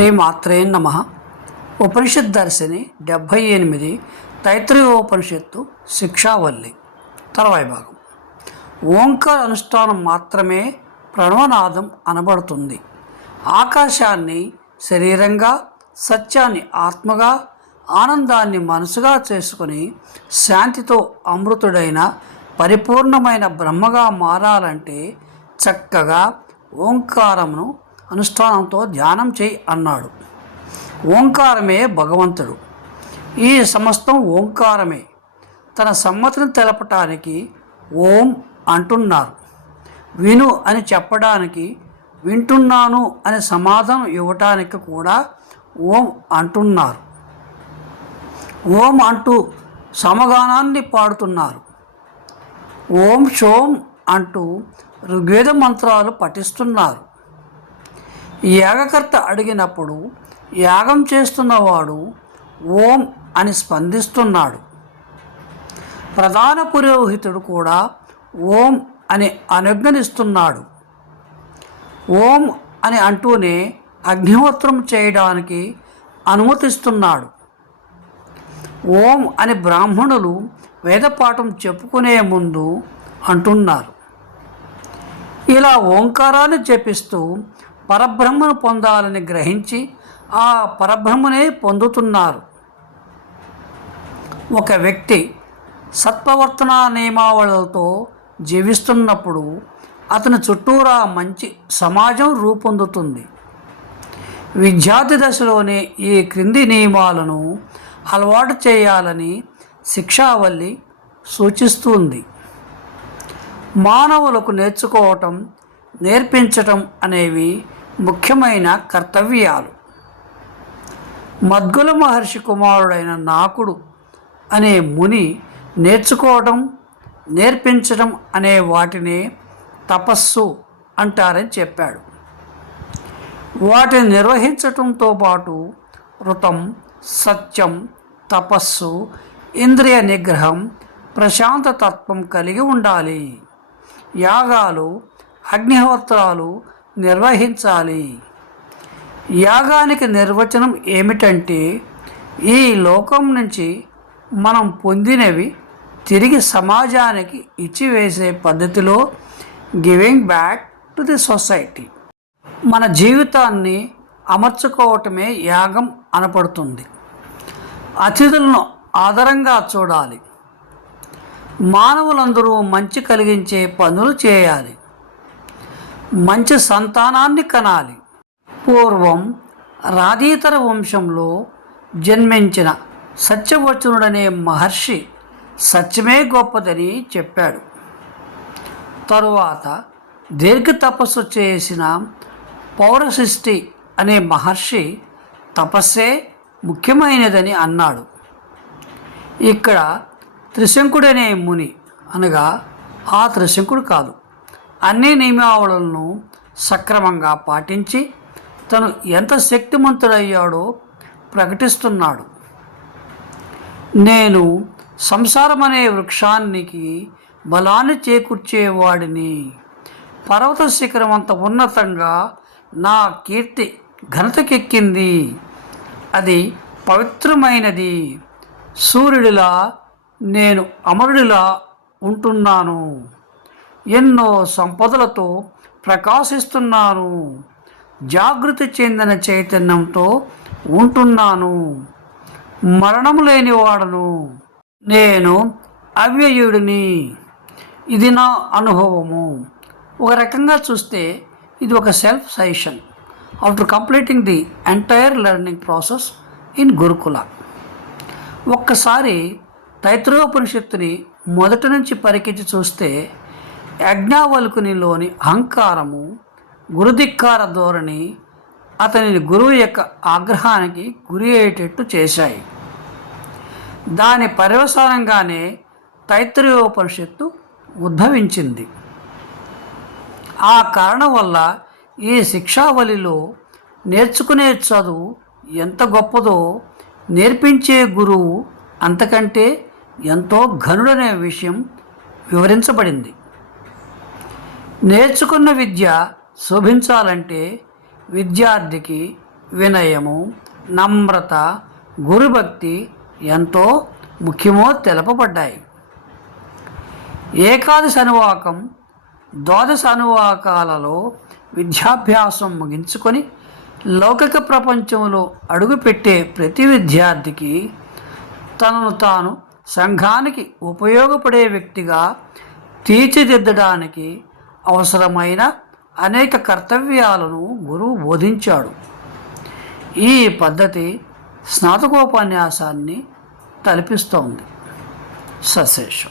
శ్రీమాత్రే నమ. ఉపనిషత్ దర్శిని డెబ్భై ఎనిమిది తైత్రయోపనిషత్తు శిక్షావల్లి. తర్వాయి భాగం. ఓంకార అనుష్ఠానం మాత్రమే ప్రణవనాదం అనబడుతుంది. ఆకాశాన్ని శరీరంగా సత్యాన్ని ఆత్మగా ఆనందాన్ని మనసుగా చేసుకుని శాంతితో అమృతుడైన పరిపూర్ణమైన బ్రహ్మగా మారాలంటే చక్కగా ఓంకారమును అనుష్ఠానంతో ధ్యానం చేయి అన్నాడు. ఓంకారమే భగవంతుడు. ఈ సమస్తం ఓంకారమే. తన సమ్మతిని తెలపటానికి ఓం అంటున్నారు. విను అని చెప్పడానికి వింటున్నాను అని సమాధానం ఇవ్వటానికి కూడా ఓం అంటున్నారు. ఓం అంటూ సమగానాన్ని పాడుతున్నారు. ఓం షోం అంటూ ఋగ్వేద మంత్రాలు పఠిస్తున్నారు. యాగకర్త అడిగినప్పుడు యాగం చేస్తున్నవాడు ఓం అని స్పందిస్తున్నాడు. ప్రధాన పురోహితుడు కూడా ఓం అని అనుజ్ఞనిస్తున్నాడు. ఓం అని అంటూనే అగ్నిహోత్రం చేయడానికి అనుమతిస్తున్నాడు. ఓం అని బ్రాహ్మణులు వేదపాఠం చెప్పుకునే ముందు అంటున్నారు. ఇలా ఓంకారాన్ని జపిస్తూ పరబ్రహ్మను పొందాలని గ్రహించి ఆ పరబ్రహ్మనే పొందుతున్నారు. ఒక వ్యక్తి సత్ప్రవర్తనా నియమావళులతో జీవిస్తున్నప్పుడు అతని చుట్టూరా మంచి సమాజం రూపొందుతుంది. విద్యార్థి దశలోనే ఈ క్రింది నియమాలను అలవాటు చేయాలని శిక్షావల్లి సూచిస్తుంది. మానవులకు నేర్చుకోవటం నేర్పించటం అనేవి ముఖ్యమైన కర్తవ్యాలు. మద్గుల మహర్షి కుమారుడైన నాకుడు అనే ముని నేర్చుకోవడం నేర్పించడం అనే వాటినే తపస్సు అంటారని చెప్పాడు. వాటిని నిర్వహించటంతో పాటు వృతం సత్యం తపస్సు ఇంద్రియ నిగ్రహం ప్రశాంత తత్వం కలిగి ఉండాలి. యాగాలు అగ్నిహోత్రాలు నిర్వహించాలి. యాగానికి నిర్వచనం ఏమిటంటే ఈ లోకం నుంచి మనం పొందినవి తిరిగి సమాజానికి ఇచ్చివేసే పద్ధతిలో giving back to the society మన జీవితాన్ని అమర్చుకోవటమే యాగం అనపడుతుంది. అతిథులను ఆదరంగా చూడాలి. మానవులందరూ మంచి కలిగించే పనులు చేయాలి. మంచి సంతానాన్ని కనాలి. పూర్వం రాధీతర వంశంలో జన్మించిన సత్యవచనుడనే మహర్షి సత్యమే గొప్పదని చెప్పాడు. తరువాత దీర్ఘ తపస్సు చేసిన పౌరశిష్టి అనే మహర్షి తపస్సే ముఖ్యమైనదని అన్నాడు. ఇక్కడ త్రిశంకుడనే ముని అనగా ఆ త్రిశంకుడు కాదు. అన్ని నియమావళులను సక్రమంగా పాటించి తను ఎంత శక్తిమంతుడయ్యాడో ప్రకటిస్తున్నాడు. నేను సంసారం అనే వృక్షానికి బలాన్ని చేకూర్చేవాడిని. పర్వత శిఖరం అంత ఉన్నతంగా నా కీర్తి ఘనతకెక్కింది. అది పవిత్రమైనది. సూర్యుడిలా నేను అమరుడిలా ఉంటున్నాను. ఎన్నో సంపదలతో ప్రకాశిస్తున్నాను. జాగృతి చెందిన చైతన్యంతో ఉంటున్నాను. మరణం లేనివాడను నేను అవ్యయుడిని. ఇది నా అనుభవము. ఒక రకంగా చూస్తే ఇది ఒక self suggestion. After completing the entire learning process in gurukula. ఒక్కసారి తైత్రోపనిషత్తుని మొదటి నుంచి పరికించి చూస్తే యజ్ఞావల్కునిలోని అహంకారము గురుధిక్కార ధోరణి అతనిని గురువు యొక్క ఆగ్రహానికి గురి అయ్యేటట్టు చేశాయి. దాని పర్యవసానంగానే తైత్రయోపనిషత్తు ఉద్భవించింది. ఆ కారణం వల్ల ఈ శిక్షావళిలో నేర్చుకునే చదువు ఎంత గొప్పదో నేర్పించే గురువు అంతకంటే ఎంతో ఘనుడనే విషయం వివరించబడింది. నేర్చుకున్న విద్య శోభించాలంటే విద్యార్థికి వినయము నమ్రత గురుభక్తి ఎంతో ముఖ్యమో తెలపబడ్డాయి. ఏకాదశి అనువాకం ద్వాదశ అనువాకాలలో విద్యాభ్యాసం ముగించుకొని లౌకిక ప్రపంచంలో అడుగుపెట్టే ప్రతి విద్యార్థికి తనను తాను సంఘానికి ఉపయోగపడే వ్యక్తిగా తీర్చిదిద్దడానికి అవసరమైన అనేక కర్తవ్యాలను గురువు బోధించాడు. ఈ పద్ధతి స్నాతకోపన్యాసాన్ని తలపిస్తోంది. సశేషం.